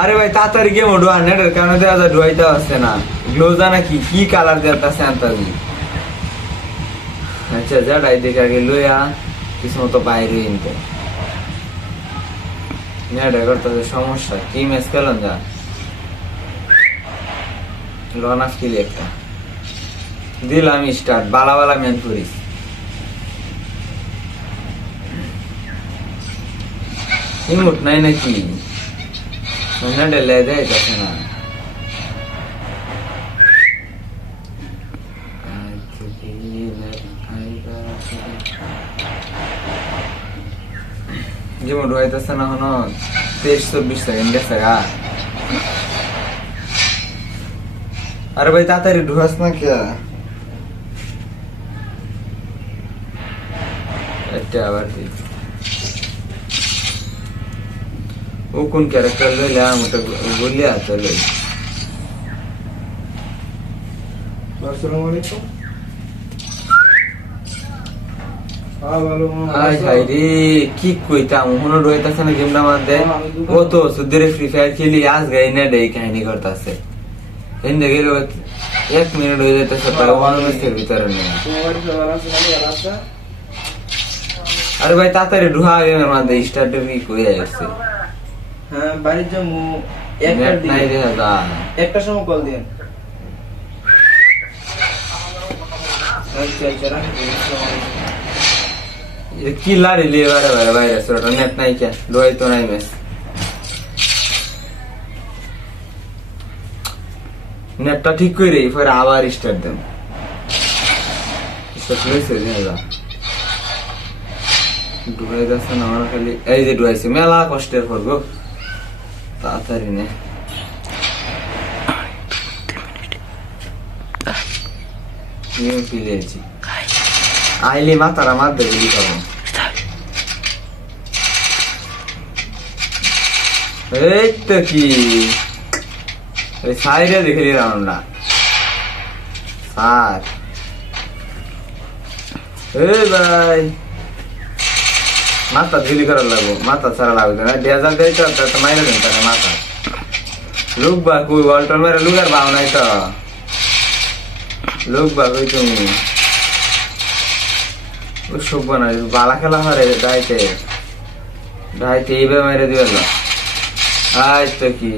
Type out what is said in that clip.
আরে ভাই তাড়াতাড়ি গেম ডুয়া নেটের কারণে দেওয়া যায় ডুয়াইতে আসছে না গ্লোজা নাকি কি কালার দেওয়া আছে আনতাজি আচ্ছা যাই দেখে আগে লইয়া কিছু মতো বাইরে ইনতে নেট করতে সমস্যা কি ম্যাচ খেলেন যা লনাস কিলি একটা দিলাম স্টার্ট বালা বালা ম্যান করিস ইমোট নাই নাকি নেটে লে দেয় যাচ্ছে না যেমন রয়েছে না হন 23-24 সেকেন্ড গেছে গা আরে ভাই তাড়াতাড়ি ঢুকাস না কে এটা আবার কি ও কোন ক্যারেক্টার লইলে আমাকে বলিয়া চলে আসসালামু আলাইকুম কি কইতাম মনে রইতাছে না গেমটা মধ্যে ও তো সুদের ফ্রি ফায়ার খেলি আজ গাই না ডে কাহিনী করতেছে এনে গেল 1 মিনিট হয়ে যেতেছে তার ওয়ানমেসের ভিতরে নেই আরে ভাই তাড়াতাড়ি ঢুহা গেমের মধ্যে স্টার্টে কি কই আসছে হ্যাঁ বাড়ির যামু একটা সময় কল দেন কি লাড়ি লিয়ে বারে বারে বাইরে সরটা নেট নাই কে ডুয়াই তো নাই মেস নেটটা ঠিক করে পরে আবার স্টার্ট দেন স্টার্ট হয়েছে যা ডুয়াই যাচ্ছে না আমার খালি এই যে ডুয়াইছে মেলা কষ্টের পর গো তাড়াতাড়ি নে নিয়ে পিলেছি আইলি মাতারা মার দেবে লিখাবো এই তো কি সাইডে দেখে নিলাম না স্যার এই ভাই মাথা ঢিলি করার লাগবো মাথা ছাড়া লাগবে না ডেজাল দেয় তো মাইরে দেন তাকে মাথা লুক বা কই ওয়াল্টন মেরে লুকার ভাব নাই তো লোক বা কই তুমি ও সব না বালা খেলা হারে দাইতে এইভাবে মেরে দিবে আজ তো কি